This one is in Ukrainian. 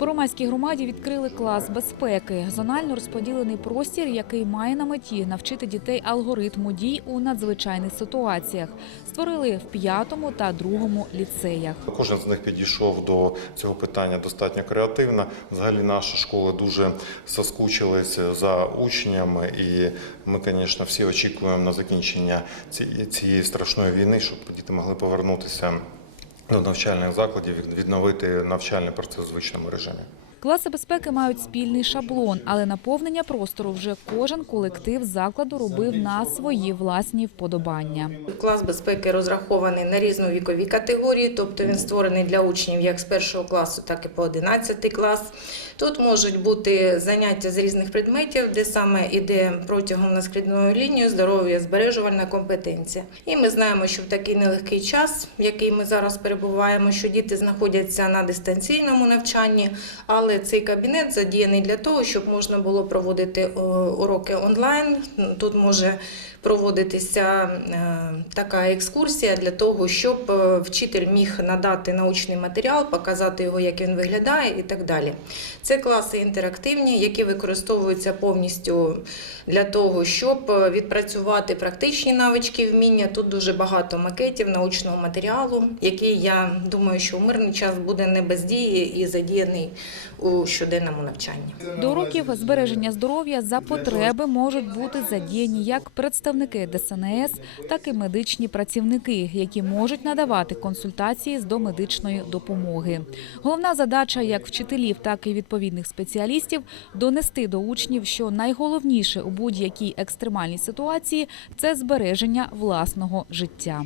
Первомайській громаді відкрили клас безпеки, зонально розподілений простір, який має на меті навчити дітей алгоритму дій у надзвичайних ситуаціях. Створили в п'ятому та другому ліцеях. Кожен з них підійшов до цього питання достатньо креативно. Взагалі наша школа дуже соскучилась за учнями, і ми, звісно, всі очікуємо на закінчення цієї страшної війни, щоб діти могли повернутися навчальних закладів відновити навчальний процес в звичному режимі. Класи безпеки мають спільний шаблон, але наповнення простору вже кожен колектив закладу робив на свої власні вподобання. Клас безпеки розрахований на різну вікові категорії, тобто він створений для учнів як з першого класу, так і по 11 клас. Тут можуть бути заняття з різних предметів, де саме іде протягом наскрідної лінії здоров'я, збережувальна компетенція. І ми знаємо, що в такий нелегкий час, в який ми зараз перебуваємо, що діти знаходяться на дистанційному навчанні, але цей кабінет задіяний для того, щоб можна було проводити е, уроки онлайн. Тут може проводитися е, така екскурсія для того, щоб е, вчитель міг надати научний матеріал, показати його, як він виглядає, і так далі. Це класи інтерактивні, які використовуються повністю для того, щоб відпрацювати практичні навички, вміння. Тут дуже багато макетів, научного матеріалу, який я думаю, що в мирний час буде не без дії і задіяний у щоденному навчанні. До уроків збереження здоров'я за потреби можуть бути задіяні як представники ДСНС, так і медичні працівники, які можуть надавати консультації з домедичної допомоги. Головна задача як вчителів, так і відповідних спеціалістів донести до учнів, що найголовніше у будь-якій екстремальній ситуації це збереження власного життя.